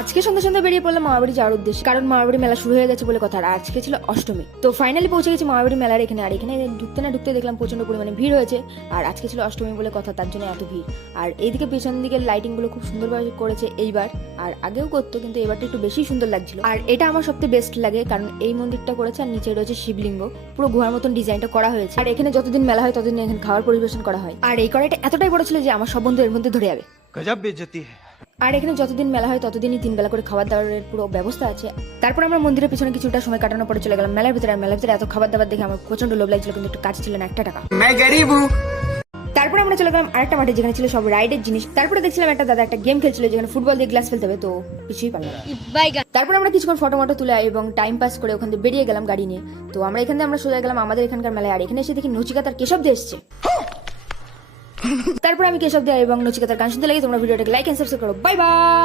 আজকে সন্ধ্যা সন্ধ্যা বেরিয়ে পড়লাম মামাবাড়ি যাওয়ার উদ্দেশ্যে, কারণ মামাবাড়ি মেলা শুরু হয়ে গেছে বলে কথা। আর আজকে ছিল অষ্টমী, তো ফাইনালি পৌঁছে গেছি মামাবাড়ি মেলার এখানে। আর এখানে ঢুকতে না ঢুকতে দেখলাম প্রচন্ড পরিমাণে ভিড় হয়েছে। আর আজকে ছিল অষ্টমী বলে কথা, তার জন্য এত ভিড়। আর এইদিকে পেছন দিকের লাইটিং গুলো খুব সুন্দরভাবে করেছে এইবার, আর আগেও করতো কিন্তু এবারটা একটু বেশি সুন্দর লাগছিল। আর এটা আমার সবথেকে বেস্ট লাগে, কারণ এই মন্দিরটা করেছে আর নিচে রয়েছে শিবলিঙ্গ, পুরো গুহার মতন ডিজাইনটা করা হয়েছে। আর এখানে যতদিন মেলা হয় ততদিন এখানে খাবার পরিবেশন করা হয়। আর এই কড়াইটা এতটাই বড় ছিল যে আমার সব বন্ধু এর মধ্যে ধরে যাবে। गजब बेइज्जती है। আর এখানে যতদিন মেলা হয় ততদিনই 3 বেলা করে খাবার দাবারের পুরো ব্যবস্থা আছে। তারপর আমরা মন্দিরের পিছনে কিছুটা সময় কাটানোর পরে চলে গেলাম মেলার ভিতরে। আর মেলার ভিতরে এত খাবার দাবার দেখে আমার প্রচন্ড লোভ লাগছিল, কিন্তু একটু কাজ ছিল না, 1 টাকা। তারপরে আমরা চলে গেলাম আরেকটা মাঠে যেখানে ছিল সব রাইডের জিনিস। তারপরে দেখছিলাম একটা দাদা একটা গেম খেলছিল যেখানে ফুটবল দিয়ে গ্লাস ফেলতে হবে, তো কিছুই পারলাম না। তারপর আমরা কিছুক্ষণ ফটো মটো তুলে এবং টাইম পাস করে ওখান থেকে বেরিয়ে গেলাম গাড়ি নিয়ে। তো আমরা এখান থেকে আমরা সোজা গেলাম আমাদের এখানকার মেলায়। আর এখানে এসে দেখি নচিকাত আর কেশব দিয়ে এসছে। তারপর আমি কেশব দেয়া এবং নচিকাতার গান শুনতে লাগি। তোমরা ভিডিওটাকে লাইক এন্ড সাবস্ক্রাইব করো। Bye bye.